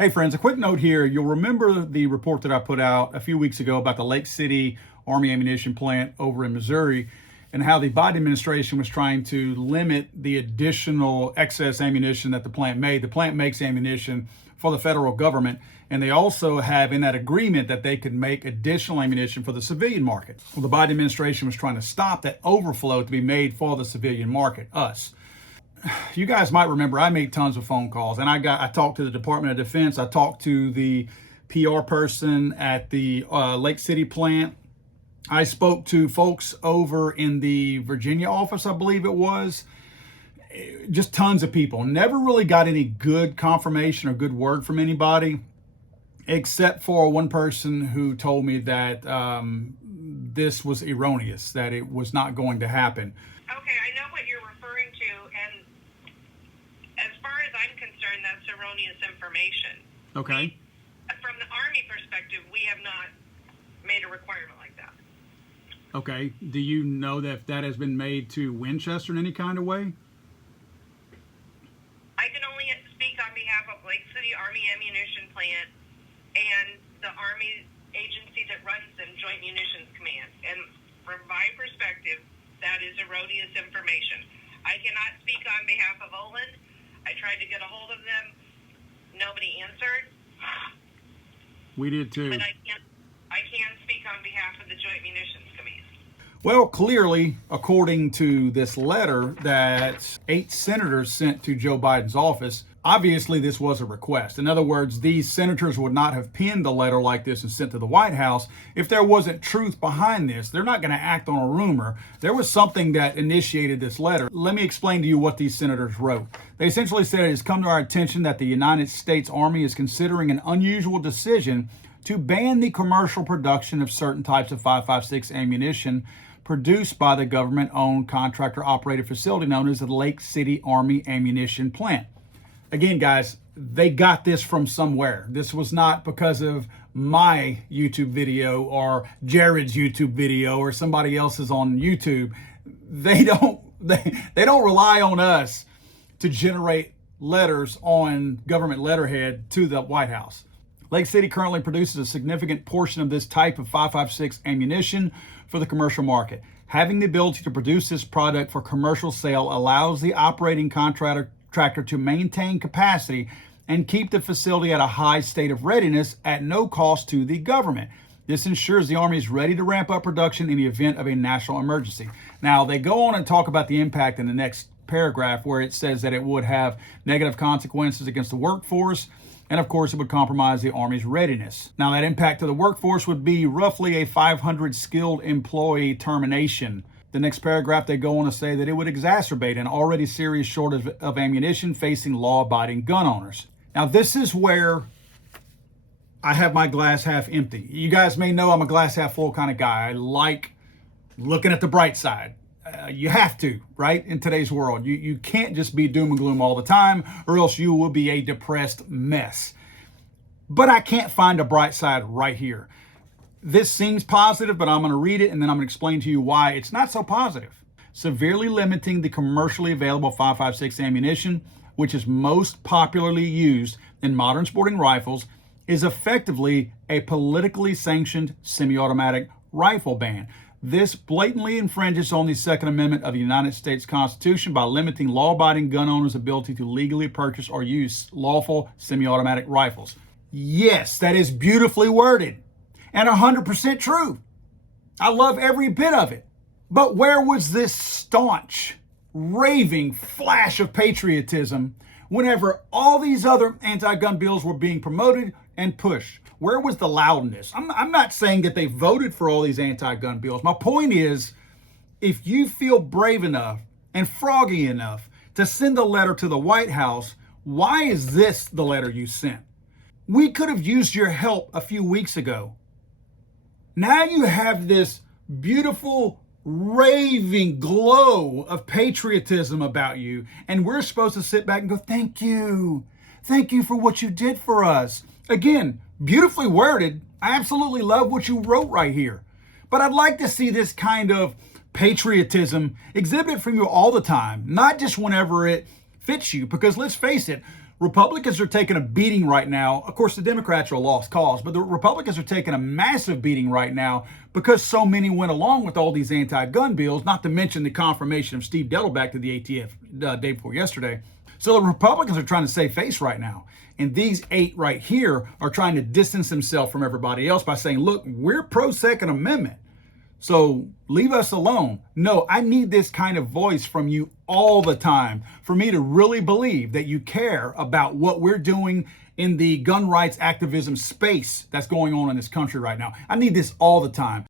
Hey friends, a quick note here. You'll remember the report that I put out a few weeks ago about the Lake City Army ammunition plant over in Missouri and how the Biden administration was trying to limit the additional excess ammunition that the plant made. The plant makes ammunition for the federal government, and they also have in that agreement that they could make additional ammunition for the civilian market. Well, the Biden administration was trying to stop that overflow to be made for the civilian market, us. You guys might remember I made tons of phone calls, and I talked to the Department of Defense. I talked to the PR person at the Lake City plant. I spoke to folks over in the Virginia office, I believe it was. Just tons of people. Never really got any good confirmation or good word from anybody, except for one person who told me that this was erroneous, that it was not going to happen. Okay, I know what you're referring to, and as far as I'm concerned, that's erroneous information. Okay. From the Army perspective, we have not made a requirement like that. Okay. Do you know that that has been made to Winchester in any kind of way? I can only speak on behalf of Lake City Army Ammunition Plant and the Army agency that runs them, Joint Munitions Command. And from my perspective, that is erroneous information. I cannot speak on behalf of Olin. I tried to get a hold of them. Nobody answered. We did too. But I can speak on behalf of the Joint Munitions Command. Well, clearly, according to this letter that 8 senators sent to Joe Biden's office, obviously this was a request. In other words, these senators would not have penned a letter like this and sent to the White House if there wasn't truth behind this. They're not going to act on a rumor. There was something that initiated this letter. Let me explain to you what these senators wrote. They essentially said, it has come to our attention that the United States Army is considering an unusual decision to ban the commercial production of certain types of 5.56 ammunition produced by the government-owned contractor-operated facility known as the Lake City Army Ammunition Plant. Again, guys, they got this from somewhere. This was not because of my YouTube video or Jared's YouTube video or somebody else's on YouTube. They don't rely on us to generate letters on government letterhead to the White House. Lake City currently produces a significant portion of this type of 5.56 ammunition for the commercial market. Having the ability to produce this product for commercial sale allows the operating contractor to maintain capacity and keep the facility at a high state of readiness at no cost to the government. This ensures the Army is ready to ramp up production in the event of a national emergency. Now, they go on and talk about the impact in the next paragraph where it says that it would have negative consequences against the workforce, and of course, it would compromise the Army's readiness. Now, that impact to the workforce would be roughly a 500 skilled employee termination. The next paragraph, they go on to say that it would exacerbate an already serious shortage of ammunition facing law-abiding gun owners. Now, this is where I have my glass half empty. You guys may know I'm a glass half full kind of guy. I like looking at the bright side. You have to, right? In today's world, you can't just be doom and gloom all the time, or else you will be a depressed mess. But I can't find a bright side right here. This seems positive, but I'm going to read it and then I'm going to explain to you why it's not so positive. Severely limiting the commercially available 5.56 ammunition, which is most popularly used in modern sporting rifles, is effectively a politically sanctioned semi-automatic rifle ban. This blatantly infringes on the Second Amendment of the United States Constitution by limiting law-abiding gun owners' ability to legally purchase or use lawful semi-automatic rifles. Yes, that is beautifully worded and 100% true. I love every bit of it. But where was this staunch, raving flash of patriotism whenever all these other anti-gun bills were being promoted and pushed? Where was the loudness? I'm not saying that they voted for all these anti-gun bills. My point is, if you feel brave enough and froggy enough to send a letter to the White House, why is this the letter you sent? We could have used your help a few weeks ago. Now you have this beautiful, raving glow of patriotism about you, and we're supposed to sit back and go, thank you. Thank you for what you did for us. Again, beautifully worded. I absolutely love what you wrote right here. But I'd like to see this kind of patriotism exhibited from you all the time, not just whenever it fits you. Because let's face it, Republicans are taking a beating right now. Of course, the Democrats are a lost cause, but the Republicans are taking a massive beating right now because so many went along with all these anti-gun bills, not to mention the confirmation of Steve Dettelbach to the ATF day before yesterday. So the Republicans are trying to save face right now. And these 8 right here are trying to distance themselves from everybody else by saying, look, we're pro-Second Amendment, so leave us alone. No, I need this kind of voice from you all the time for me to really believe that you care about what we're doing in the gun rights activism space that's going on in this country right now. I need this all the time.